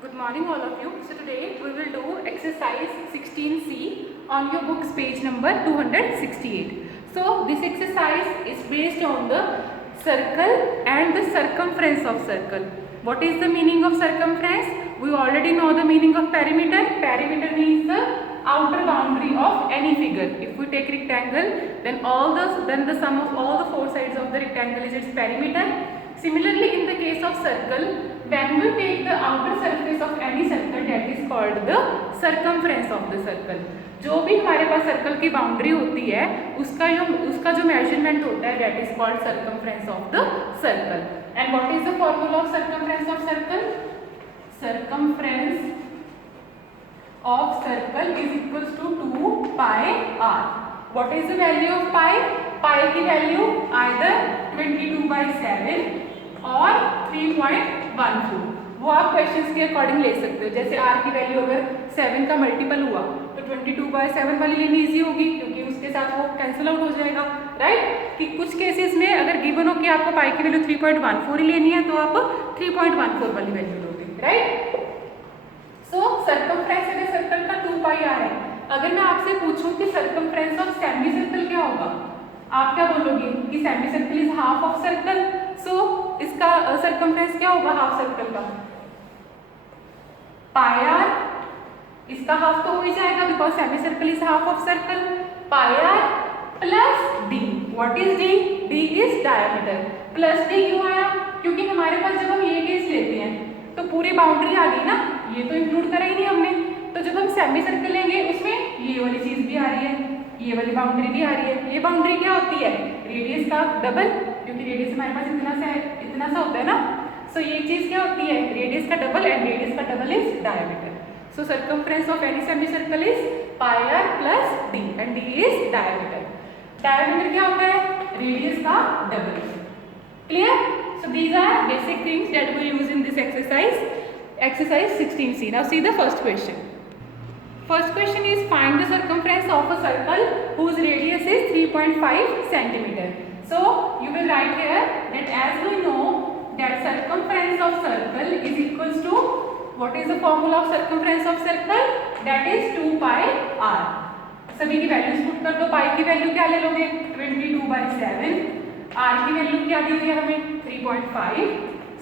Good morning all of you. So today we will do exercise 16C on your books page number 268. So this exercise is based on the circle and the circumference of circle. What is the meaning of circumference? We already know the meaning of perimeter. Perimeter means the outer boundary of any figure. If we take rectangle, then the sum of all the four sides of the rectangle is its perimeter. Similarly, in the case of circle, when we take the outer surface of any circle, that is called the circumference of the circle. जो भी हमारे पास circle की boundary होती है उसका जो measurement होता है that is called circumference of the circle. And what is the formula of circumference of circle? Circumference of circle is equals to 2 pi r. What is the value of pi? Pi की value either 22/7 और 3.14. वो आप questions के according ले सकते हो. जैसे r की वैल्यू अगर 7 का मल्टीपल हुआ तो 22/7 वाली लेनी इजी होगी क्योंकि उसके साथ वो कैंसिल आउट हो जाएगा, राइट. कि कुछ केसेस में अगर गिवन हो कि आपको पाई की वैल्यू 3.14 ही लेनी है तो आप 3.14 वाली वैल्यू लोगे, राइट. सो सर्कमफ्रेंस अगर सर्कल का 2 पाई r है. अगर मैं आपसे पूछूं कि सर्कमफ्रेंस ऑफ सेमी सर्कल क्या होगा, आप क्या बोलोगे कि semicircle is half of circle. So इसका सर्कमफ्रेंस क्या होगा हाफ सर्कल का? पाई r. इसका हाफ तो हो ही जाएगा because semi circle is half of circle. Pi r plus d. What is d? d is diameter. Plus d क्यों आया? क्योंकि हमारे पास जब हम ये केस लेते हैं तो पूरी बाउंड्री आ गई ना, ये तो इंक्लूड करा ही नहीं हमने. तो जब हम सेमी सर्कल लेंगे उसमें ये वाली चीज भी आ रही है, ये वाली बाउंड्री भी आ रही है. ये बाउंड्री क्या होती है? रेडियस का डबल, क्योंकि रेडियस हमारे पास इतना सा होता है ना. सो ये चीज क्या होती है? रेडियस का डबल, एंड रेडियस का double is diameter. So circumference of any semi circle is pi r plus d and d is diameter. Diameter क्या होता है? रेडियस का double. Clear? So these are basic things that we use in this exercise 16C. Now see the first question. First question is find the circumference of a circle whose radius is 3.5 centimeter. So you will write here that as we know that circumference of circle is equals to, what is the formula of circumference of circle? That is 2 pi r. सभी की values put कर दो. पाई की value क्या ले लोगे? 22/7. r की value क्या दी हुई है हमें? 3.5.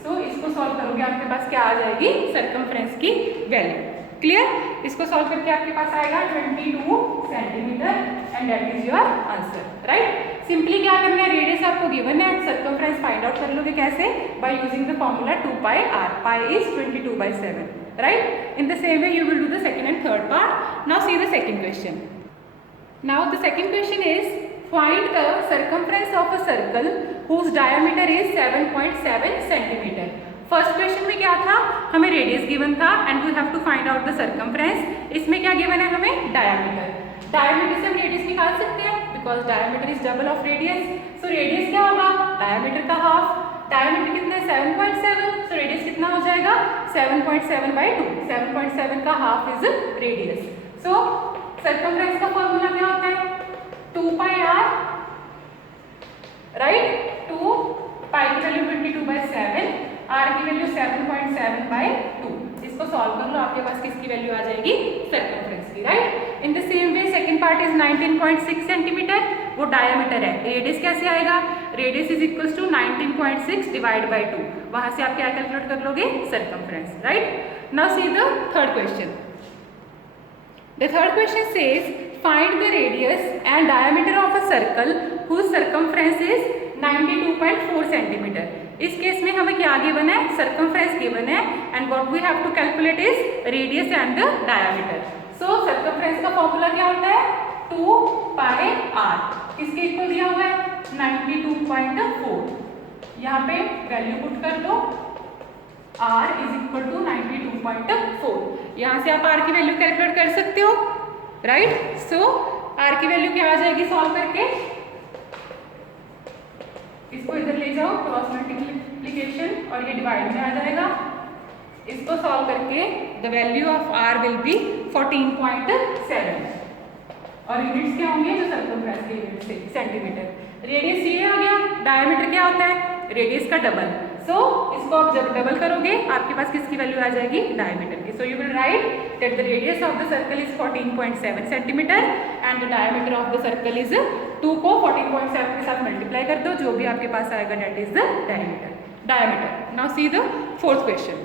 सो इसको सॉल्व करोगे आपके पास क्या आ जाएगी? सर्कमफ्रेंस की वैल्यू. क्लियर? इसको सॉल्व करके आपके पास आएगा 22 centimetre and that is your answer, right. Simply क्या करना है? रेडियस आपको गिवन है, सर्कमफ्रेंस फाइंड आउट कर लोगे कैसे? By using the formula 2 pi r. pi is 22/7, right. In the same way you will do the second and third part. Now see the second question. Now the second question is find the circumference of a circle whose diameter is 7.7 centimeter. First question में क्या था? हमें radius given था and we have to find out the circumference. इसमें क्या given है हमें? Diameter. Diameter से हम रेडियस निकाल सकते हैं because diameter is double of radius. So radius क्या होगा? डायमीटर का हाफ. डायमीटर कितना है? 7.7. सो रेडियस कितना हो जाएगा? 7.7/2. 7.7 का half is radius. So circumference का फॉर्मूला क्या होता है? 2 pi r, राइट. 2 पाई की वैल्यू 22/7, r की वैल्यू 7.7/2. इसको सॉल्व कर लो, आपके पास किसकी वैल्यू आ जाएगी? सर्कमफ्रेंस की, right. In the same way second part is 19.6 centimetre. वो डायमीटर है. रेडियस कैसे आएगा? Radius is equals to 19.6 divide by 2. वहां से आप क्या कैलकुलेट कर लोगे? Circumference, right. Now see the third question. The third question says find the radius and diameter of a circle whose circumference is 92.4 centimeter. इस case में हमें क्या गिवन है? सर्कमफ्रेंस गिवन है and what we have to calculate is radius and the diameter. So circumference का formula क्या होता है? 2 pi r. किसके इक्वल दिया हुआ है? 92.4. यहाँ पे वैल्यू पुट कर दो. r is equal to 92.4. यहाँ से आप r की वैल्यू कैलकुलेट कर सकते हो, राइट. सो r की वैल्यू क्या आ जाएगी सॉल्व करके? इसको इधर ले जाओ, क्रॉस मल्टीप्लिकेशन, और ये डिवाइड में आ जाएगा. इसको सॉल्व करके the value of r will be 14.7. और यूनिट्स क्या होंगे? जो सर्कमफ्रेंस के यूनिट से सेंटीमीटर. रेडियस ये आ गया. डायमीटर क्या होता है? रेडियस का डबल. सो इसको आप जब डबल करोगे आपके पास किसकी वैल्यू आ जाएगी, डायमीटर की. सो you will write that the radius of the circle is 14.7 centimetre and the diameter of the circle is 2 को 14.7 के साथ मल्टीप्लाई कर दो, जो भी आपके पास आएगा that is the diameter. Now see the fourth question.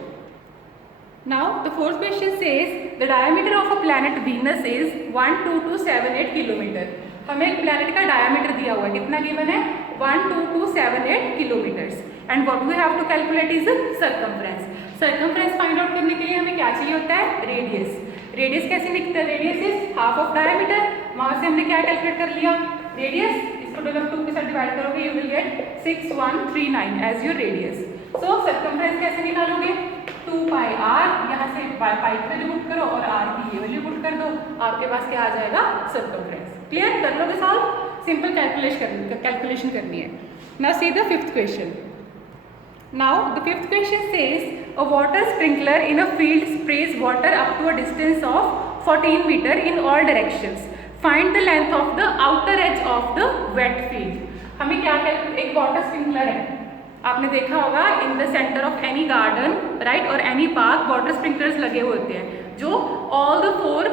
Now the fourth question says the diameter of a planet Venus is 12278 kilometre. हमें एक प्लैनेट का डायमीटर दिया हुआ है, कितना गिवन है, 12278 kilometres. And what we have to calculate is circumference. Circumference find out करने के लिए हमें क्या चाहिए होता है, रेडियस. रेडियस कैसे लिखते हैं, radius is half of diameter. वहां से हमने क्या कैलकुलेट कर लिया, रेडियस. इसको अगर 2 के साथ डिवाइड करोगे you will get 6139 as your radius. So circumference कैसे निकालोगे, 2 पाई आर, यहाँ से पाई की वैल्यू पुट करो और आर की ये वैल्यू पुट कर दो, आपके पास क्या आ जाएगा, सर्कमफ्रेंस. क्लियर, कर लोगे सॉल्व. सिंपल कैलकुलेशन करनी है. Now see the fifth question. Now the fifth question says a water sprinkler in a field sprays water up to a distance of 14 metre in all directions. Find the length of the outer edge of the wet field. हमें क्या एक water sprinkler है, आपने देखा होगा in the centre of any garden right और any park water sprinklers लगे हुए होते हैं, जो ऑल द 4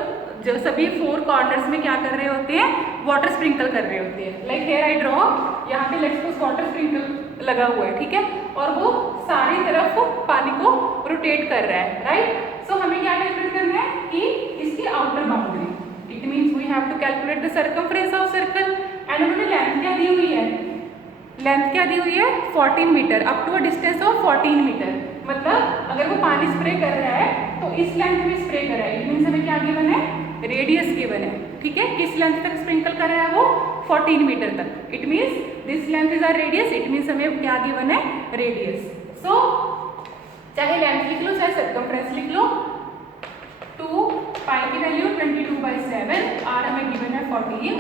जो सभी 4 कॉर्नर्स में क्या कर रहे होते हैं, वाटर स्प्रिंकल कर रहे होते हैं. लाइक हियर आई ड्रॉ, यहाँ पे लेट्स सपोज वाटर स्प्रिंकल लगा हुआ है, ठीक है, और वो सारी तरफ पानी को रोटेट कर रहा है, राइट. सो हमें क्या कैलकुलेट करना है कि इसकी outer boundary. It means we have to calculate the circumference of circle. And उन्होंने लेंथ क्या दी हुई है, लेंथ क्या दी हुई है, 14 metre up to a distance of 14 metre. मतलब अगर वो पानी स्प्रे कर रहा है तो इस लेंथ में स्प्रे कर रहा है. इट मीन्स हमें क्या गिवन है, रेडियस गिवन है, ठीक है. किस लेंथ तक स्प्रिंकल कर रहा है वो, 14 मीटर तक. It means this length is our radius. It means हमें क्या गिवन है, रेडियस. सो चाहे लेंथ लिख लो चाहे सर्कमफ्रेंस लिख लो. 2 पाई की वैल्यू 22/7, आर हमें गिवन है 14.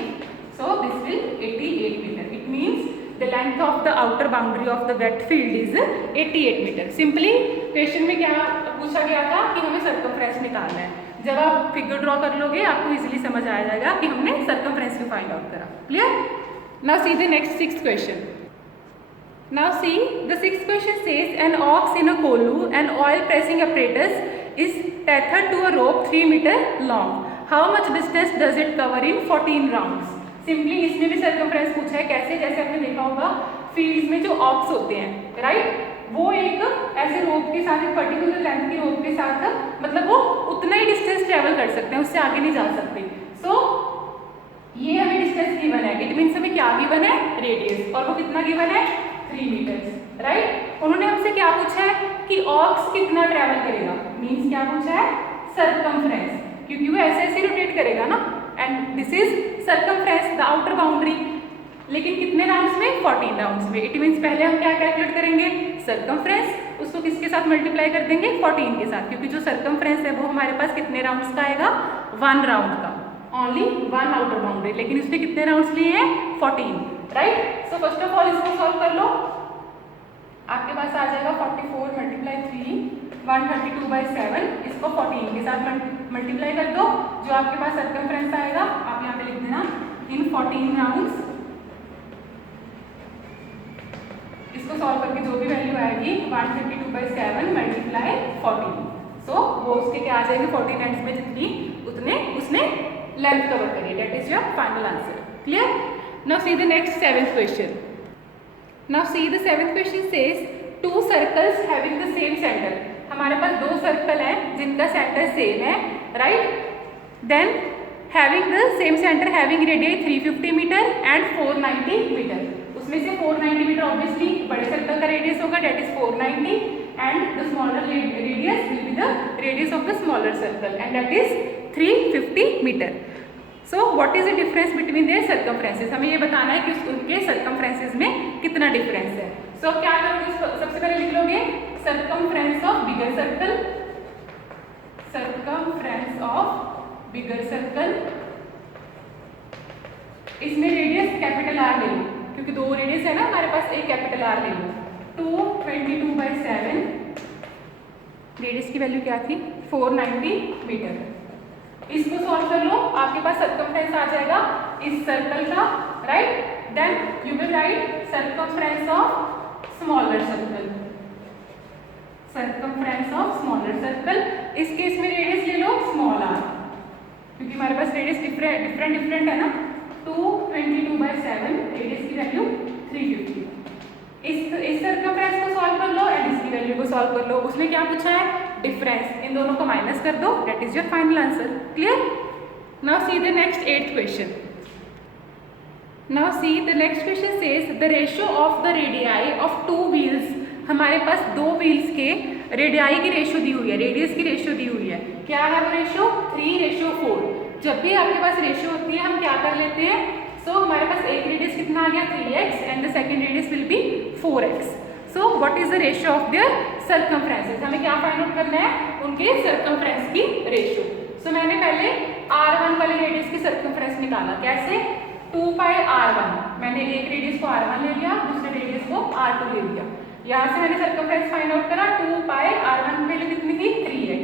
So this will 88 metre. It means the length of the outer boundary of the wet field is 88 metre. Simply question में क्या पूछा गया था कि हमें सर्कमफ्रेंस निकालना है. जब आप फिगर ड्रॉ कर लोगे आपको इजीली समझ आ जाएगा कि हमने सर्कमफ्रेंस को फाइंड आउट करा. Clear. Now see the next 6th question. Now see the 6th question says an ox in a kolhu an oil pressing apparatus is tethered to a rope 3 metre long. How much distance does it cover in 14 rounds? Simply इसमें भी circumference पूछा है. कैसे, जैसे आपने देखा होगा fields में जो ऑक्स होते हैं राइट, वो एक ऐसे रोप के साथ, एक पर्टिकुलर लेंथ की रोप के साथ, मतलब वो उतना ही डिस्टेंस ट्रेवल कर सकते हैं, उससे आगे नहीं जा सकते. सो ये हमें डिस्टेंस गिवन है. इट मीन्स हमें क्या गिवन है, रेडियस. और वो कितना गिवन है, 3 मीटर्स राइट. उन्होंने हमसे क्या पूछा है कि ऑक्स कितना ट्रेवल करेगा. मीन्स क्या पूछा है, सर्कमफ्रेंस, क्योंकि वो ऐसे ऐसे रोटेट करेगा ना. And this is circumference, the outer boundary. लेकिन कितने राउंड्स में, 14 राउंड्स में. इट मीन्स पहले हम क्या कैलकुलेट करेंगे, सर्कमफ्रेंस, उसको किसके साथ मल्टीप्लाई कर देंगे, 14 के साथ, क्योंकि जो सर्कमफ्रेंस है वो हमारे पास कितने राउंड्स का आएगा, 1 राउंड का. Only 1 outer boundary. लेकिन उसने कितने राउंड्स लिए हैं, 14 right. So first of all इसको सॉल्व कर लो. आपके पास आ जाएगा 44 × 3 132/7. इसको 14 के साथ मल्टीप्लाई कर दो. जो आपके पास सर्कमफ्रेंस आएगा आप यहाँ पे लिख देना इन 14 राउंड्स. इसको सॉल्व करके जो भी वैल्यू आएगी 132/7 मल्टीप्लाई 14. सो वो उसके क्या आ जाएंगे, 14 एंड्स में जितनी उतने उसने लेंथ कवर करी. That is your final answer. Clear. Now see the next 7th question. Now see the 7th question says 2 circles having the same centre. हमारे पास 2 सर्कल हैं जिनका सेंटर सेम है right. Then having the same centre having radius 350 metre and 490 metre. उसमें से 490 metre obviously बड़े circle का radius होगा, that is 490, and the smaller radius will be the radius of the smaller circle and that is 350 metre. So what is the difference between their circumferences. हमें ये बताना है कि उनके सर्कमफ्रेंसेस में कितना डिफरेंस है. सो क्या करोगे, सबसे पहले लिख लोगे circumference of bigger circle, circumference of bigger circle. इसमें रेडियस कैपिटल आर ले लो, क्योंकि 2 रेडियस है ना हमारे पास, एक कैपिटल आर ले लो. 222/7 रेडियस की वैल्यू क्या थी, 490 मीटर. इसको सॉल्व कर लो, आपके पास सर्कमफ्रेंस आ जाएगा इस सर्कल का right. Then you will write circumference of smaller circle. Circumference of smaller circle. इस केस में रेडियस ले लो स्मॉल आर, क्योंकि हमारे पास रेडियस डिफरेंट है ना। 222/7 रेडियस की वैल्यू 350। इस सर्कमफ्रेंस को सॉल्व कर लो एंड इसकी वैल्यू को सॉल्व कर लो। उसमें क्या पूछा है? डिफरेंस। इन दोनों को माइनस कर दो, that is your final answer. Clear? Now see the next 8th question. Now see the next question says the ratio of the radii of 2 wheels. हमारे पास 2 व्हील्स के रेडियाई की रेशियो दी हुई है, रेडियस की रेशियो दी हुई है। क्या है वो रेशियो? 3:4। जब भी आपके पास रेशियो होती है हम क्या कर लेते हैं? सो हमारे पास एक रेडियस कितना आ गया 3x and the second radius will be 4x। So what is the ratio of their circumferences? हमें क्या फाइंड आउट करना है? उनके सर्कमफ्रेंस की रेशियो। सो मैंने पहले r1 वाले रेडियस की सर्कमफ्रेंस निकाला। कैसे? 2πr1। मैंने एक रेडियस को r1 ले लिया, दूसरे रेडियस को r2 ले लिया। यहाँ से मैंने सर्कमफ्रेंस फाइंड आउट करा। 2πr1 की वैल्यू कितनी थी? 3x।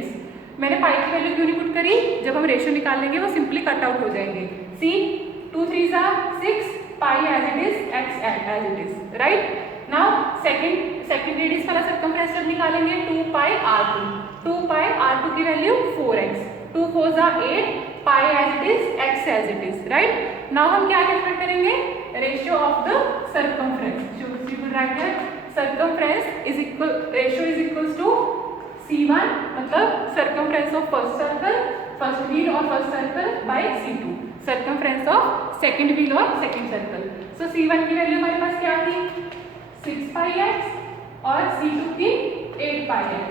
मैंने पाई की वैल्यू क्यों नहीं पुट करी? जब हम रेशियो निकालेंगे वो सिंपली कट आउट हो जाएंगे। सी 2 3s are 6, pi as it is, x as it is, right? Now second radius वाला सर्कमफ्रेंस जब निकालेंगे 2πr2। 2πr2 की value 4x। 2 4s are 8, pi as it is, x as it is, right? Now हम क्या calculate करेंगे? Ratio of the circumference. So we will write here circumference is equal, ratio is equals to C1 मतलब circumference of first circle, first wheel और first circle by C2 circumference of second wheel और second circle। So C1 की value हमारे पास क्या थी? 6πx और C2 की 8πx।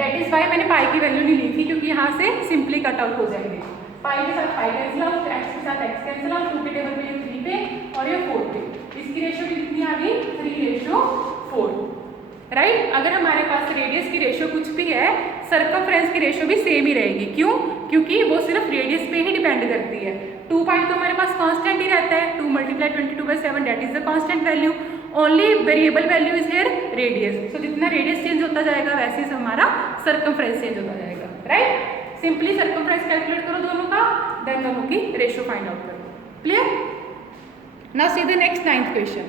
That is why मैंने पाई की वैल्यू नहीं ली थी, क्योंकि यहाँ से सिंपली कट आउट हो जाएंगे। पाई के साथ पाई कैंसिल आउट, एक्स के साथ एक्स कैंसिल आउट, 2 के टेबल पे ये 3 पे और ये 4 पे। इसकी रेशियो भी कितनी आ गई? 3:4, राइट? अगर हमारे पास रेडियस की रेशियो कुछ भी है, सर्कमफ्रेंस की रेशियो भी सेम ही रहेगी। क्यों? क्योंकि वो सिर्फ रेडियस पे ही डिपेंड करती है। 2 पाई तो हमारे पास कांस्टेंट ही रहता है। 2 × 22/7 that is the constant value. Only variable value is here radius. So जितना रेडियस चेंज होता जाएगा वैसे ही हमारा सर्कमफ्रेंस चेंज होता जाएगा, राइट? सिंपली सर्कमफ्रेंस कैलकुलेट करो दोनों का, देन दोनों की रेशियो फाइंड आउट करो। Clear? Now see the next 9th question.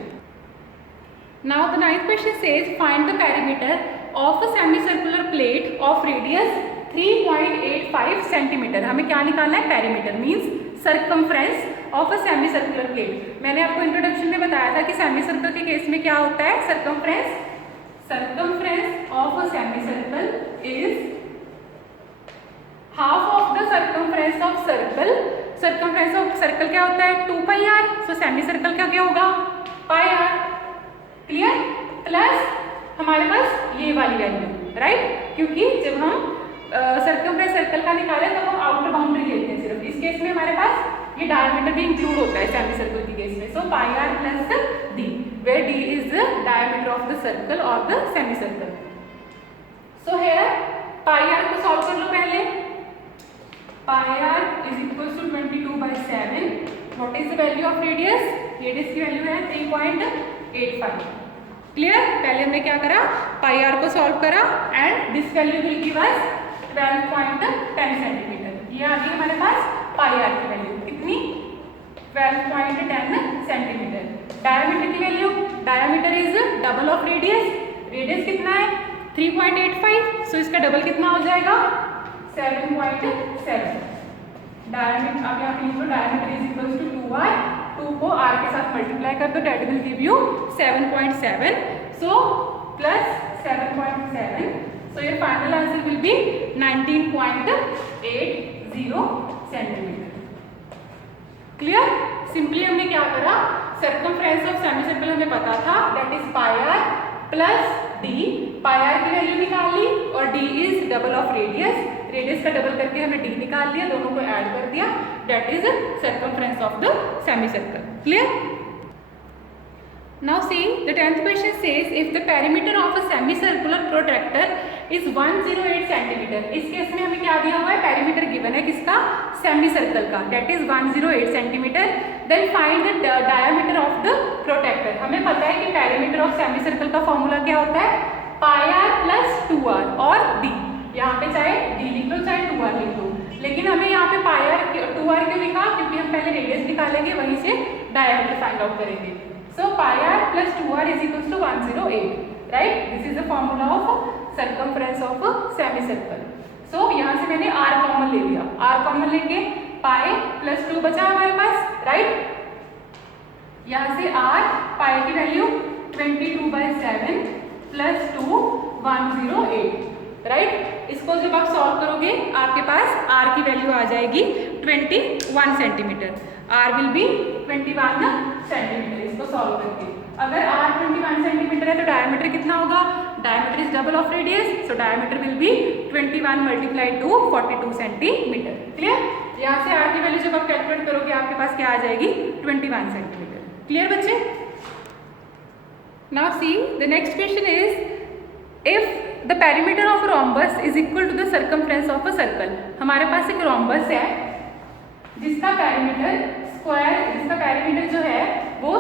Now the 9th question says find the perimeter of a semicircular plate of radius 3.85 centimeter। हमें क्या निकालना है? Perimeter means circumference of a semicircular plate. मैंने आपको introduction में बताया था कि सेमीसर्कल के केस में क्या होता है? Circumference of a semicircle is half of the circumference of circle. Circumference of circle क्या होता है? 2πr। सो सेमीसर्कल का क्या होगा? πr। क्लियर? प्लस हमारे पास ये वाली वैल्यू, राइट? क्योंकि जब हम सर्कमफ्रेंस सर्कल का निकाले तो हम आउटर बाउंड्री लेते हैं सिर्फ। इस केस में हमारे पास ये डायमीटर भी इंक्लूड होता है सेमीसर्कल के केस में। So πr plus d, where d is the diameter of the circle और the semicircle. So here πr को सॉल्व कर लो पहले। πr is equals to 22/7। What is the value of radius? Radius की value है 3.85। Clear? पहले हमने क्या करा? πr को सॉल्व करा and this value will give us 12.10 centimetre. ये आ गई हमारे पास πr की वैल्यू कितनी? 12.10 सेंटीमीटर। डायमीटर की value, diameter is double of radius. Radius कितना है? 3.85। सो इसका डबल कितना हो जाएगा? 7.7। डायमीटर अब यहाँ पे लिख लो, diameter is equals to 2r। 2 को r के साथ मल्टीप्लाई कर दो, that will give you 7.7। So plus 7.7, so your final answer will be 19.80 centimetre. Clear? Simply हमने क्या करा? सर्कमफ्रेंस ऑफ सेमीसर्कल हमें पता था, that is πr plus d। πr की वैल्यू निकाल ली और d is double of radius. Radius का डबल करके हमने d निकाल लिया, दोनों को ऐड कर दिया, that is circumference of the semicircle. Clear? Now see the 10th question says if the perimeter of a semicircular protractor is 108 centimeter। इस केस में हमें क्या दिया हुआ है? पेरीमीटर गिवन है किसका? सेमीसर्कल का, that is 108 centimetre. Then find the diameter of the protractor. हमें पता है कि पेरीमीटर ऑफ सेमीसर्कल का फॉर्मूला क्या होता है? πr प्लस 2r और d। यहाँ पे चाहे d लिख लो चाहे 2r लिख लो, लेकिन हमें यहाँ पे πr 2r क्यों लिखा? क्योंकि हम पहले रेडियस निकालेंगे, वहीं से डायमीटर फाइंड आउट करेंगे। So πr plus 2r is equals to 108। Right. This is the formula of circumference of semi circle. So यहाँ से मैंने r कॉमन ले लिया, r कॉमन लेके पाई प्लस 2 बचा हमारे पास, राइट। यहाँ से r पाई की वैल्यू 22/7 प्लस 2 108, राइट। इसको जब आप सॉल्व करोगे आपके पास r की वैल्यू आ जाएगी 21 centimetre, r will be 21 centimetre. इसको सॉल्व करके अगर r 21 सेंटीमीटर है तो डायमीटर कितना होगा, diameter is double of radius, so diameter will be 21 multiplied to 42 centimetre. Clear. यहाँ से r की वैल्यू जब आप कैलकुलेट करोगे आपके पास क्या आ जाएगी 21 सेंटीमीटर। क्लियर बच्चे। Now see the next question is if the perimeter of rhombus is equal to the circumference of a circle. हमारे पास एक रोम्बस है जिसका पेरीमीटर जो है वो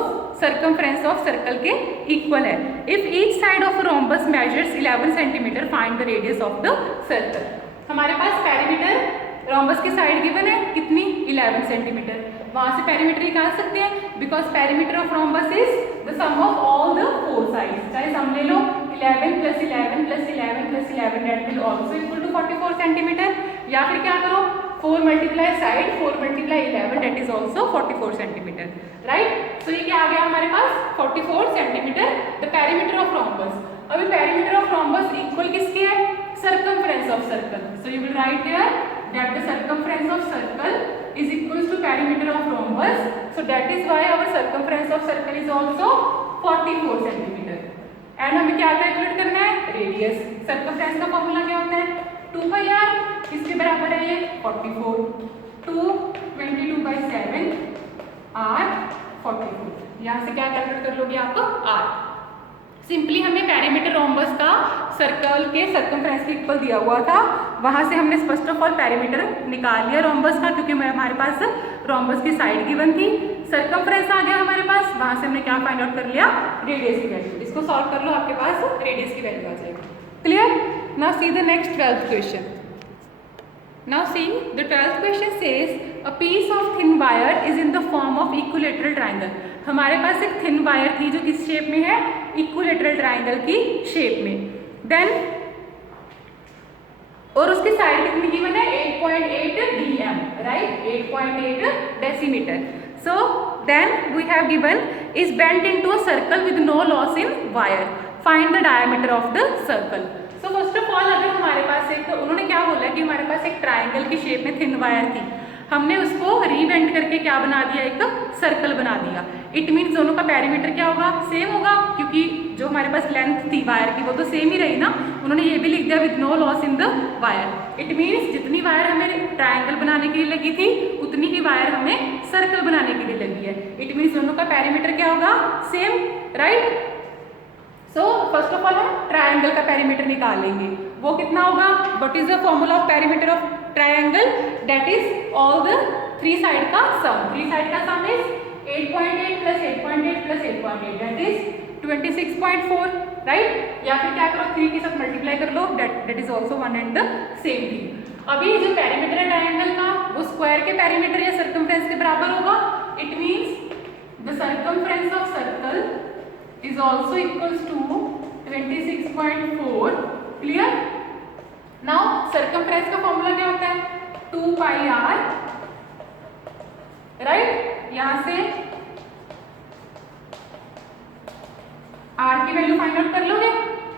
सर्कमफ्रेंस ऑफ सर्कल के इक्वल है। If each side of rhombus measures 11 centimetre find the radius of the circle. हमारे पास पेरीमीटर रोम्बस की साइड गिवन है कितनी 11 सेंटीमीटर, वहां से पेरीमीटर निकाल सकते हैं because perimeter of rhombus is the sum of all the four sides. चाहे सम ले लो 11 + 11 + 11 + 11 that will also equal to 44 centimetre, या फिर क्या करो 4 multiply side 4 multiply 11 that is also 44 centimetre, right. So ये क्या आ गया हमारे पास 44 centimetre the perimeter of rhombus. अभी पेरीमीटर ऑफ रोम्बस इक्वल किसके है, circumference of circle. So you will right here that the circumference of circle is equals to perimeter of rhombus, so that is why our circumference of circle is also 44 centimeter। and हमें क्या calculate करना है, radius. Circumference का formula क्या होता है 2πr, किसके बराबर है ये 44, 2 22/7 r 44। यहाँ से क्या कैलकुलेट कर लोगे आप r। सिंपली हमें पेरीमीटर रोम्बस का सर्कल के सर्कमफ्रेंस के इक्वल दिया हुआ था, वहां से हमने फर्स्ट ऑफ ऑल पेरीमीटर निकाल लिया रोम्बस का क्योंकि हमारे पास रोम्बस की साइड गिवन थी। सर्कमफ्रेंस आ गया हमारे पास, वहां से हमने क्या फाइंड आउट कर लिया, रेडियस की वैल्यू। इसको सॉल्व कर लो, आपके पास रेडियस की वैल्यू आ जाएगी। Clear. Now see the next 12th question. Now see the 12th question says a piece of thin wire is in the form of equilateral triangle। हमारे पास एक थिन वायर थी जो किस शेप में है, इक्विलेटरल ट्राइंगल की शेप में। देन और उसकी साइड कितनी गिवन है 8.8 dm, right 8.8 decimetre. So then we have given is bent into a circle with no loss in wire, find the diameter of the circle. So first of all अगर हमारे पास एक, उन्होंने क्या बोला कि हमारे पास एक ट्राइंगल की शेप में थिन वायर थी, हमने उसको रीबेंड करके क्या बना दिया, एक सर्कल बना दिया। इट मीन्स दोनों का पेरीमीटर क्या होगा, सेम होगा, क्योंकि जो हमारे पास लेंथ थी वायर की वो तो सेम ही रही ना। उन्होंने ये भी लिख दिया with no loss in the wire. It means जितनी वायर हमें ट्राइंगल बनाने के लिए लगी थी उतनी ही वायर हमें सर्कल बनाने के लिए लगी है। इट मीन्स दोनों का पेरीमीटर क्या होगा, same, right. So first of all हम ट्राइंगल का पेरीमीटर निकालेंगे, वो कितना होगा, what is the formula of perimeter of triangle, that is all the three side का सम। थ्री साइड का sum is 8.8 + 8.8 + 8.8 that is 26.4, right. या फिर क्या करो 3 के साथ मल्टीप्लाई कर लो, that is also one and the same thing. अभी जो पेरीमीटर है ट्राइंगल का वो स्क्वायर के पेरीमीटर या सर्कमफ्रेंस के बराबर होगा। It means the circumference of circle is also equals to 26.4। Clear. Now circumference का फॉर्मूला क्या होता है 2πr, राइट। यहां से r की वैल्यू फाइंड आउट कर लोगे।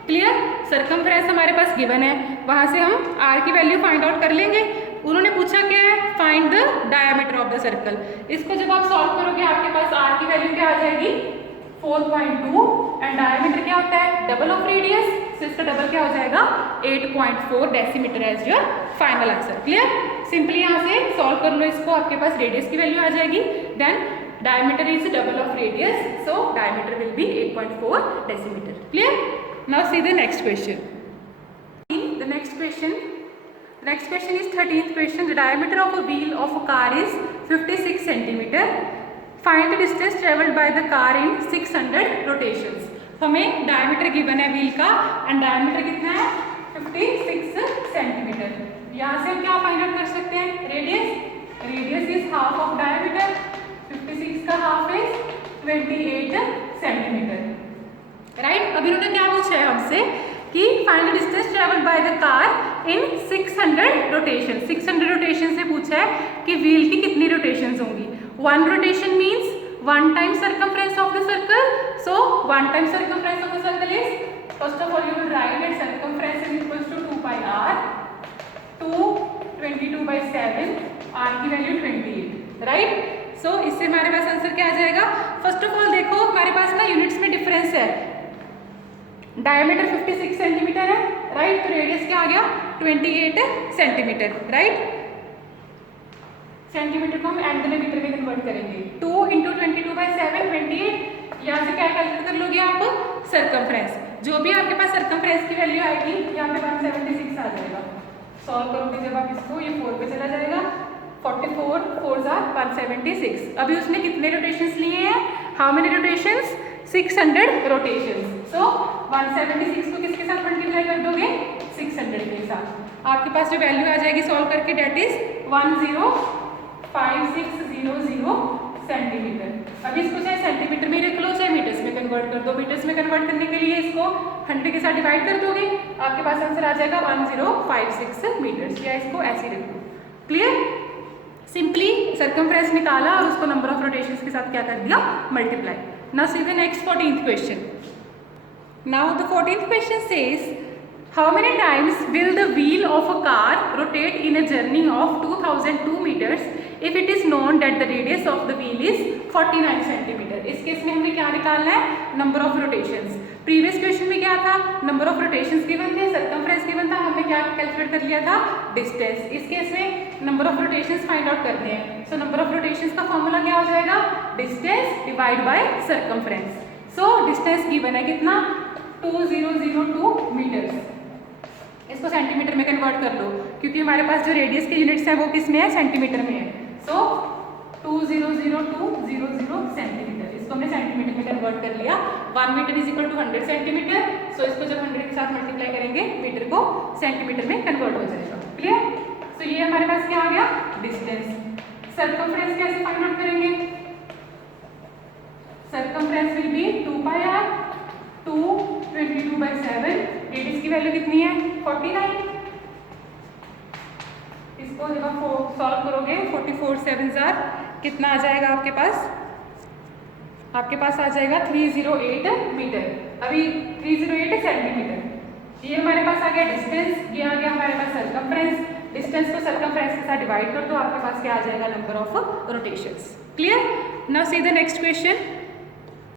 क्लियर। सर्कमफ्रेंस हमारे पास गिवन है, वहां से हम r की वैल्यू फाइंड आउट कर लेंगे। उन्होंने पूछा क्या है, find the diameter of the circle. इसको जब आप सॉल्व करोगे आपके पास r की वैल्यू क्या आ जाएगी 4.2 एंड डायमीटर क्या होता है डबल ऑफ रेडियस, तो इसका डबल क्या हो जाएगा 8.4 decimetre as your final answer. Clear. Simply यहाँ से सॉल्व कर लो इसको, आपके पास रेडियस की वैल्यू आ जाएगी। Then diameter is double of radius, so diameter will be 8.4 decimetre. Clear. Now see the next question. The next question is 13th question। The diameter of a wheel of a car is 56 centimeter। Find the distance traveled by the car in 600 rotations। हमें diameter given है wheel का and diameter कितना है 56 centimetre. यहाँ से क्या find out कर सकते हैं, radius. Radius is half of diameter, 56 का हाफ इज 28 सेंटीमीटर। राइट। अब इन्होंने क्या पूछा है हमसे कि find the distance travelled by the car in 600 rotation. 600 rotation से पूछा है कि व्हील की कितनी रोटेशंस होंगी। One rotation means one time circumference of the circle. So one time circumference of the circle is, first of all you will write that circumference is equals to 2 pi r, 2 22/7, r की value 28, right. So इससे हमारे पास answer क्या आ जाएगा। First of all देखो हमारे पास ना units में डिफरेंस है। डायमीटर 56 सेंटीमीटर है, राइट, तो रेडियस क्या आ गया 28 सेंटीमीटर, राइट। सेंटीमीटर को हम एंगल मीटर में कन्वर्ट करेंगे। 2 × 22/7 28, यहाँ से क्या कैलकुलेट कर लोगे आप सर्कमफ्रेंस। जो भी आपके पास सर्कमफ्रेंस की वैल्यू आएगी यहाँ पे 176 आ जाएगा। सॉल्व करोगे जब आप इसको, ये 4 पे चला जाएगा, 44 4s are 176। अभी उसने कितने रोटेशंस लिए हैं, हाउ मेनी रोटेशंस, 600 रोटेशंस। सो 176 को किसके साथ मल्टीप्लाई कर दोगे, 600 के साथ। आपके पास जो वैल्यू आ जाएगी सॉल्व करके डेट इज 105600 सेंटीमीटर। अभी इसको चाहे सेंटीमीटर में रख लो चाहे मीटर्स में कन्वर्ट कर दो। मीटर्स में कन्वर्ट करने के लिए इसको 100 के साथ डिवाइड कर दोगे, आपके पास आंसर आ जाएगा 1056 मीटर्स, या इसको ऐसे रख दो। क्लियर। सिंपली सर्कमफ्रेंस निकाला और उसको नंबर ऑफ रोटेशंस के साथ क्या कर दिया, multiply. Now see the next 14th question. Now the 14th question says how many times will the wheel of a car rotate in a journey of 2002 metres if it is known that the radius of the wheel is 49 centimetre. इस case में हमने क्या निकालना है, number of rotations. Previous question में क्या था, number of rotations given थे, सर्कमफ्रेंस गिवन था, हमने क्या कैलकुलेट कर लिया था, डिस्टेंस। इस केस में number of rotations find out करने हैं। सो नंबर ऑफ रोटेशंस का फॉर्मूला क्या हो जाएगा, distance divide by circumference. So distance given है कितना, 2002 मीटर्स। इसको सेंटीमीटर में कन्वर्ट कर लो क्योंकि हमारे पास जो रेडियस के यूनिट्स हैं वो किस में है, सेंटीमीटर में है। सो 200200 सेंटीमीटर, इसको हमने सेंटीमीटर में कन्वर्ट कर लिया। 1 metre is equal to 100 centimetre. So इसको जब 100 के साथ मल्टीप्लाई करेंगे मीटर को सेंटीमीटर में कन्वर्ट हो जाएगा। क्लियर। सो ये हमारे पास क्या आ गया, डिस्टेंस। सर्कमफ्रेंस कैसे फाइंड आउट करेंगे, circumference will be 2 pi r, 2 22/7, radius की वैल्यू कितनी है 49। इसको जब आप सॉल्व करोगे 44 7s are कितना आ जाएगा आपके पास, आपके पास आ जाएगा 308 मीटर। अभी 308 सेंटीमीटर। ये हमारे पास आ गया डिस्टेंस, ये आ गया हमारे पास सर्कमफ्रेंस। डिस्टेंस को सर्कमफ्रेंस के साथ डिवाइड कर दो, आपके पास क्या आ जाएगा, number of rotations. Clear. Now see the next question.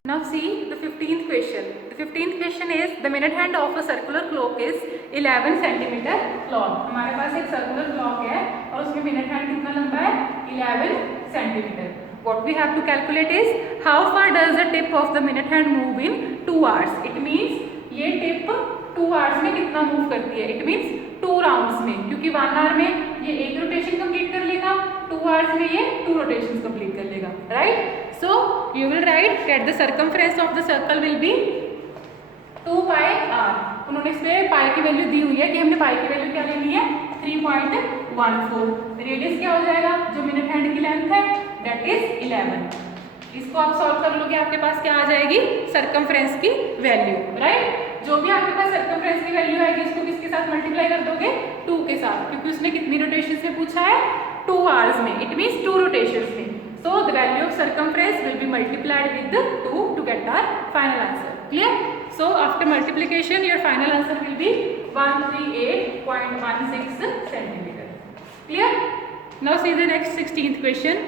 Now see the 15th question. The 15th question is the minute hand of a circular clock is 11 centimeter long. हमारे पास एक circular clock है और उसमें minute hand कितना लंबा है, 11 centimeter. What we have to calculate is how far does the tip of the minute hand move in 2 hours. It means ये tip 2 hours में कितना move करती है. It means 2 rounds में, क्योंकि 1 hour में ये एक rotation complete कर लेगा, 2 hours में ये 2 rotations complete कर लेगा, right? So you will write that the circumference of the circle will be 2 pi r. उन्होंने इसमें पाई की वैल्यू दी हुई है कि हमने पाई की वैल्यू क्या लेनी है 3.14। रेडियस क्या हो जाएगा, जो मिनट हैंड की लेंथ है that is 11। इसको आप सॉल्व कर लोगे, आपके पास क्या आ जाएगी, सर्कमफ्रेंस की वैल्यू, राइट। जो भी आपके पास सर्कमफ्रेंस की वैल्यू आएगी इसको किसके साथ मल्टीप्लाई कर दोगे, 2 के साथ, क्योंकि उसने कितनी रोटेशंस में पूछा है, 2 आवर्स में। इट मीन्स 2 रोटेशंस में। So the value of circumference will be multiplied with the 2 to get our final answer. Clear? So after multiplication, your final answer will be 138.16 centimeter. Clear? Now see the next 16th question.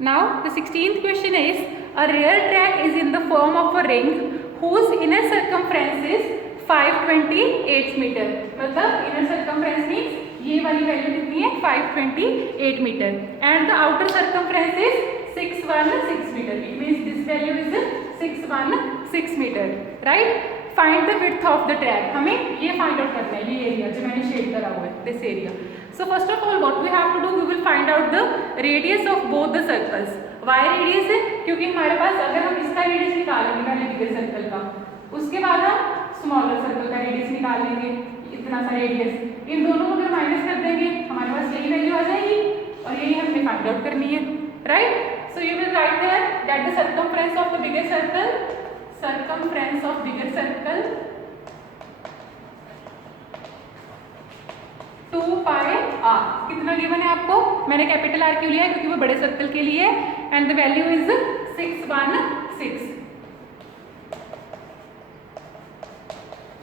Now the 16th question is a real track is in the form of a ring whose inner circumference is 528 meter. मतलब inner circumference means ये वाली value कितनी है 528 metre and the outer circumference is 616 metre. It means this value is 616 metre, right. Find the width of the track, हमें ये find out करना है, ये एरिया जो मैंने शेड करा हुआ है, this area. So first of all what we have to do, we will find out the radius of both the circles. Why radius है क्योंकि हमारे पास अगर हम इसका रेडियस निकालेंगे पहले बिगर सर्कल का, उसके बाद हम स्मॉलर सर्कल का रेडियस निकाल लेंगे, इतना सा रेडियस, इन दोनों को अगर माइनस कर देंगे हमारे पास यही वैल्यू आ जाएगी और यही हमने फाइंड आउट करनी है, right. So you will write there that the circumference of the bigger circle circumference of bigger circle 2 pi r। कितना गिवन है आपको? मैंने कैपिटल R क्यों लिया है? क्योंकि वो बड़े सर्कल के लिए एंड द वैल्यू इज 616।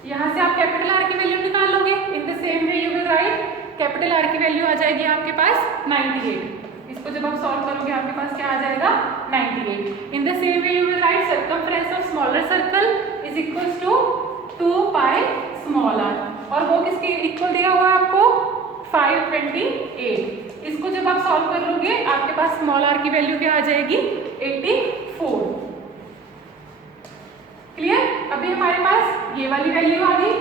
यहां से आप कैपिटल R की वैल्यू निकाल लोगे। इन the same way you will right capital R की वैल्यू आ जाएगी आपके पास 98। इसको जब आप सॉल्व करोगे आपके पास क्या आ जाएगा? 98। In the same way you will write circumference of smaller circle is equals to 2 pi small r, और वो किसके इक्वल दिया हुआ है आपको? 528। इसको जब आप सॉल्व कर लोगे आपके पास स्मॉल r की वैल्यू क्या आ जाएगी? 84। क्लियर? अभी हमारे पास ये वाली वैल्यू आ गई,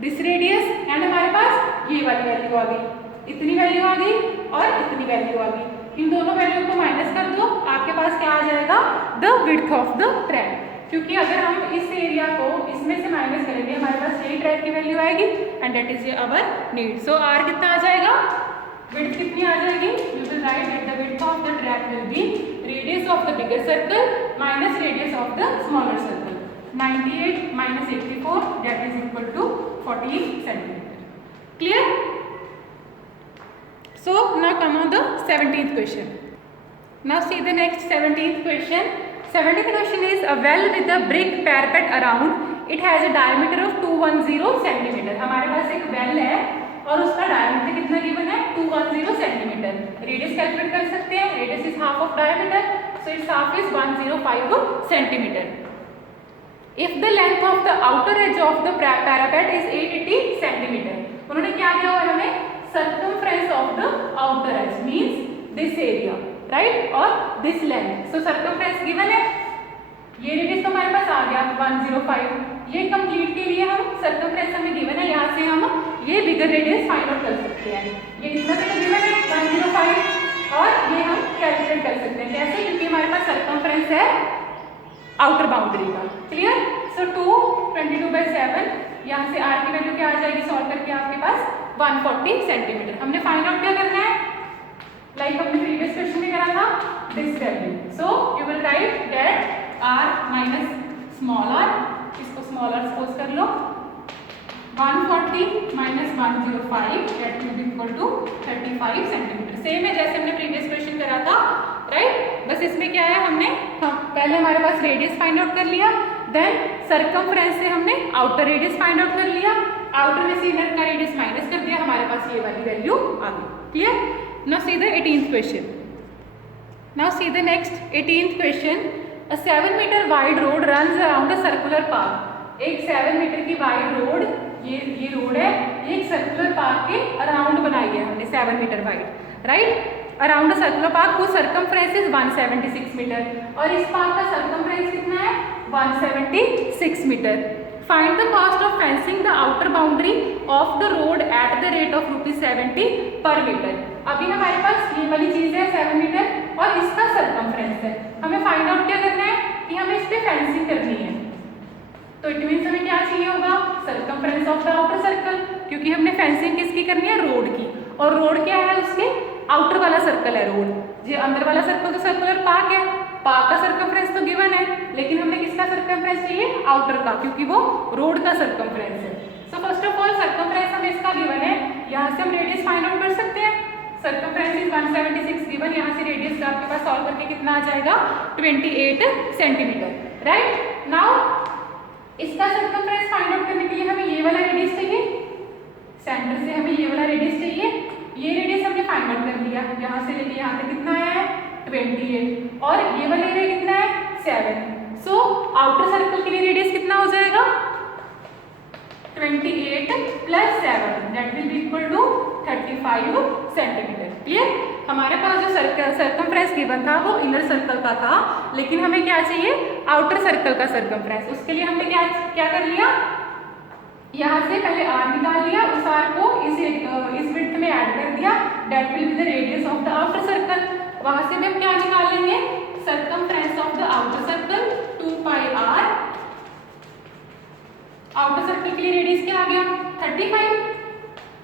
दिस रेडियस, एंड हमारे पास ये वाली वैल्यू आ गई, इतनी वैल्यू आ गई और इतनी वैल्यू आ गई। इन दोनों वैल्यू को माइनस कर दो, आपके पास क्या आ जाएगा? The width of the track. क्योंकि अगर हम इस एरिया को इसमें से माइनस करेंगे हमारे पास यही ट्रैक की वैल्यू आएगी and that is our need. So r कितना आ जाएगा? विड्थ कितनी आ जाएगी? You will write that the width of the track will be radius of the bigger circle minus radius of the smaller circle. 98 minus 84 that is equal to 14 centimeter. Clear? So now come on the 17th question. Now see the next 17th question. 17th question is a well with a brick parapet around. It has a diameter of 210 centimeter. हमारे पास एक well है और उसका diameter कितना given है? 210 centimeter. Radius calculate कर सकते हैं। Radius is half of diameter, so it's half is 105 centimeter. If the length of the outer edge of the parapet is 880 centimeter. उन्होंने क्या दिया हुआ है हमें? Circumference of the outer edge means this area, right? और this length. So circumference given है, ये radius तो हमारे पास आ गया 105। ये कंप्लीट के लिए हम circumference हमें given है, यहाँ से हम ये बिगर रेडियस फाइंड आउट कर सकते हैं। ये इतना तो given है 105 और ये हम कैलकुलेट कर सकते हैं। कैसे? क्योंकि हमारे पास circumference है आउटर बाउंड्री का। क्लियर? सो 222/7, यहाँ से r की वैल्यू क्या आ जाएगी सॉल्व करके आपके पास? 140 सेंटीमीटर। हमने फाइंड आउट क्या करना है? लाइक हमने प्रीवियस क्वेश्चन में करा था, this value. So you will write that r minus small r, इसको स्मॉल r सपोज कर लो, 140 minus 105 that will be equal to 35 centimetre. Same है जैसे हमने प्रीवियस क्वेश्चन करा था, राइट? बस इसमें क्या है, हमने पहले हमारे पास रेडियस फाइंड आउट कर लिया, देन सर्कमफ्रेंस से हमने आउटर रेडियस फाइंड आउट कर लिया, आउटर में से इनर का रेडियस माइनस कर दिया, हमारे पास ये वाली वैल्यू आ गई। Clear? Now see the 18th question. Now see the next 18th question. A 7 metre wide road runs around a circular park. एक 7 मीटर की वाइड रोड, ये रोड है, ये एक सर्कुलर पार्क के अराउंड बनाई है हमने 7 metre wide, right? Around circular park whose circumference is 176 metre, और इस पार्क का सर्कमफ्रेंस कितना है? 176 metre. Find the cost of fencing the outer boundary of the road at the rate of ₹70 per metre. अभी हमारे पास ये वाली चीज है 7 मीटर और इसका सर्कमफ्रेंस है, हमें फाइंड आउट क्या करना है कि हमें इस पे फेंसिंग करनी है। तो इट मीन्स हमें क्या चाहिए होगा? Circumference of the outer circle, क्योंकि हमने फेंसिंग किसकी करनी है? रोड की। और रोड क्या है? उसके आउटर वाला सर्कल है रोड। जो अंदर वाला सर्कल तो सर्कुलर पार्क है, पार्क का सर्कमफ्रेंस तो गिवन है, लेकिन हमने किसका सर्कमफ्रेंस चाहिए? आउटर का, क्योंकि वो रोड का सर्कमफ्रेंस है। सो फर्स्ट ऑफ ऑल सर्कमफ्रेंस हमें इसका गिवन है, यहाँ से हम रेडियस फाइंड आउट कर सकते हैं। सर्कमफ्रेंस इज 176 गिवन, यहाँ से रेडियस का आपके पास सॉल्व करके कितना आ जाएगा? 28 सेंटीमीटर, राइट? नाउ इसका सर्कमफ्रेंस फाइंड आउट करने के लिए हमें ये वाला रेडियस चाहिए, सेंटर से हमें ये वाला रेडियस चाहिए। ये रेडियस हमने फाइंड आउट कर लिया, यहाँ से लेके यहाँ तक कितना आया है? 28, और ये वाला एरिया कितना है? 7। सो आउटर सर्कल के लिए रेडियस कितना हो जाएगा? 28 + 7 that will be equal to 35 centimetre. Clear? हमारे पास जो सर्कमफ्रेंस गिवन था वो इनर सर्कल का था, लेकिन हमें क्या चाहिए? आउटर सर्कल का सर्कमफ्रेंस। उसके लिए हमने क्या कर लिया? यहाँ से पहले r निकाल लिया, उस r को इस विड्थ में ऐड कर दिया, that will be the radius of the outer circle. वहां से भी हम क्या निकाल लेंगे? Circumference of the outer circle 2 pi r। Outer circle के लिए रेडियस क्या आ गया? 35।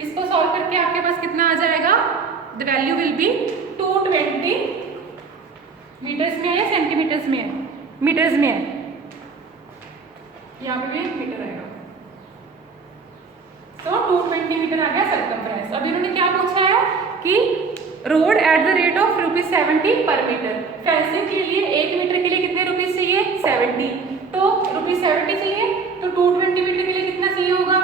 इसको सॉल्व करके आपके पास कितना आ जाएगा? The value will be 220 metres में है या सेंटीमीटर्स में है? मीटर्स में है। यहाँ पे भी मीटर आएगा। तो 220 मीटर आ गया सर्कमफ्रेंस। अब इन्होंने क्या पूछा है कि road at the rate of ₹70 per metre. Fencing के लिए 1 मीटर के लिए कितने रुपीज चाहिए? 70। तो ₹70 चाहिए, तो 220 मीटर के लिए कितना चाहिए होगा?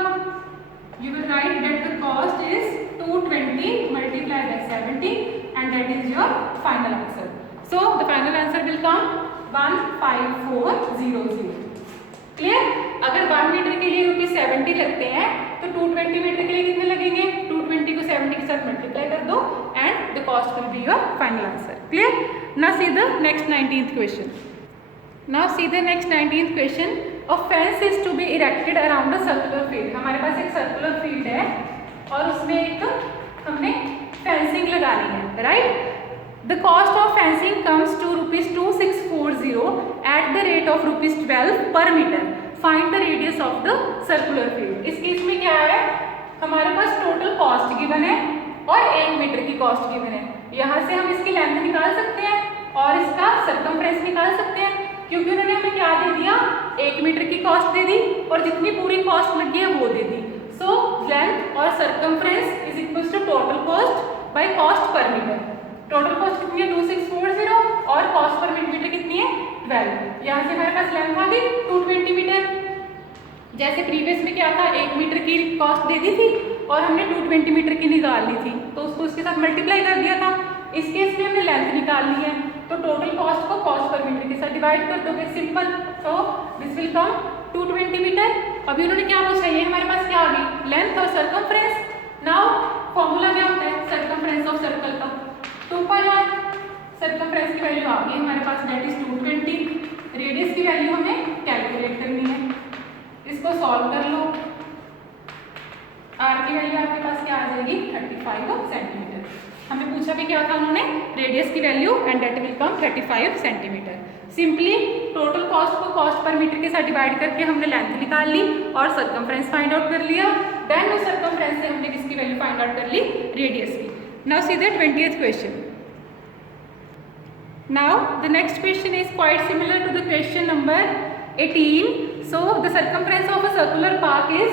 You will write that the cost is 220 multiplied by 70 and that is your final answer. So the final answer will come 15400. Clear? अगर 1 मीटर के लिए ₹70 लगते हैं तो 220 मीटर के लिए कितने लगेंगे? 220 को 70 के साथ मल्टीप्लाई कर दो and the cost will be your final answer. Clear? Now see the next 19th question. Now see the next 19th question. A fence is to be erected around a circular field. हमारे पास एक circular field है और उसमें एक हमने fencing लगानी है, right? The cost of fencing comes to ₹2640 at the rate of ₹12 per meter. Find the radius of the circular field. इस केस में क्या है, हमारे पास टोटल कॉस्ट गिवन है और 1 मीटर की कॉस्ट गिवन है। यहाँ से हम इसकी लेंथ निकाल सकते हैं और इसका सर्कमफ्रेंस निकाल सकते हैं, क्योंकि उन्होंने हमें क्या दे दिया? 1 मीटर की कॉस्ट दे दी और जितनी पूरी कॉस्ट लगी है वो दे दी। सो लेंथ और circumference is equals to total cost by cost per metre. Total cost कितनी है? 2640 और कॉस्ट पर मीटर कितनी है? 12। यहाँ से हमारे पास लेंथ आ गई 220 मीटर। जैसे प्रीवियस में क्या था, 1 मीटर की कॉस्ट दे दी थी और हमने 220 मीटर की निकाल ली थी, तो उसको उसके साथ मल्टीप्लाई कर दिया था। इस केस में हमने लेंथ निकालनी है, तो टोटल कॉस्ट को कॉस्ट पर मीटर के साथ डिवाइड कर दोगे, simple. So this will come 220 metre. अभी उन्होंने क्या पूछा? ये हमारे पास क्या आ गई? लेंथ और सर्कमफ्रेंस। नाउ फॉर्मूला क्या होता है सर्कमफ्रेंस ऑफ सर्कल का? 2πr। सर्कमफ्रेंस की वैल्यू आ गई हमारे पास, दैट इज 220। रेडियस की वैल्यू हमें कैलकुलेट करनी है, इसको सॉल्व कर लो। आर की वैल्यू आपके पास क्या आ जाएगी? 35 सेंटीमीटर। हमें पूछा भी क्या था उन्होंने? रेडियस की value and that will come 35 centimetre. Simply total cost को कॉस्ट पर मीटर के साथ डिवाइड करके हमने लेंथ निकाल ली और सर्कमफ्रेंस फाइंड आउट कर लिया। देन उस सर्कमफ्रेंस से हमने किसकी वैल्यू फाइंड आउट कर ली? रेडियस की। Now see the 20th question. Now the next question is quite similar to the question number 18. So the circumference of a circular park is,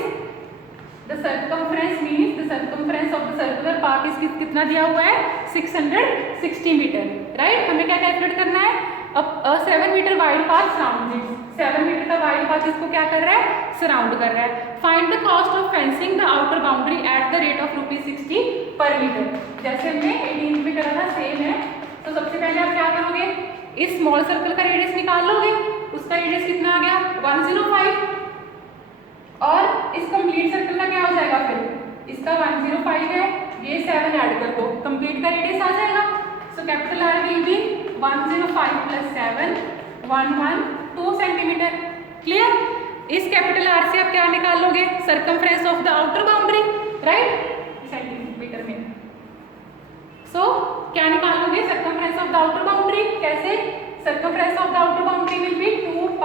the circumference means the circumference of the circular park is कितना दिया हुआ है? 660 metre, right? हमें क्या calculate करना है? अब 7 metre wide path surround it. 7 metre का वाइड पाथ इसको क्या कर रहा है? सराउंड कर रहा है। Find the cost of fencing the outer boundary at the rate of ₹60 per metre. जैसे हमने 18 में करा था, सेम है। तो सबसे पहले आप क्या करोगे? इस स्मॉल सर्कल का रेडियस निकाल लोगे, उसका रेडियस कितना आ गया? 105। और इस कंप्लीट सर्कल का क्या हो जाएगा फिर? इसका 105 है, ये 7 ऐड कर दो, कंप्लीट का रेडियस आ जाएगा। So capital R will be 105 + 7 112 centimetre. Clear? इस कैपिटल आर से आप क्या निकाल लोगे? Circumference of the outer boundary, right? Centimetre में। सो क्या निकाल लोगे? Circumference of the outer boundary. कैसे? Circumference of the outer boundary will be 2π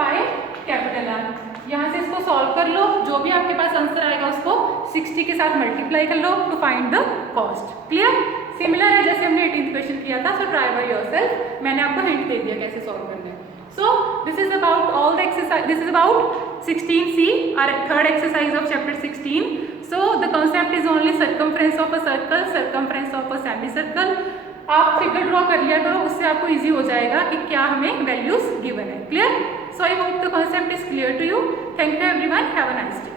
capital R. यहाँ से इसको सॉल्व कर लो, जो भी आपके पास आंसर आएगा उसको 60 के साथ मल्टीप्लाई कर लो to find the cost. Clear? Similar है जैसे हमने 18th क्वेश्चन किया था। So try by yourself. मैंने आपको हिंट दे दिया कैसे सॉल्व करना है। So this is about all the exercise, this is about 16C, our third exercise of chapter 16. So the concept is only circumference of a circle, circumference of a semicircle. आप figure draw कर लिया करो, उससे आपको easy हो जाएगा कि क्या हमें वैल्यूज गिवन है। Clear? So I hope the concept is clear to you. Thank you everyone, have a nice day.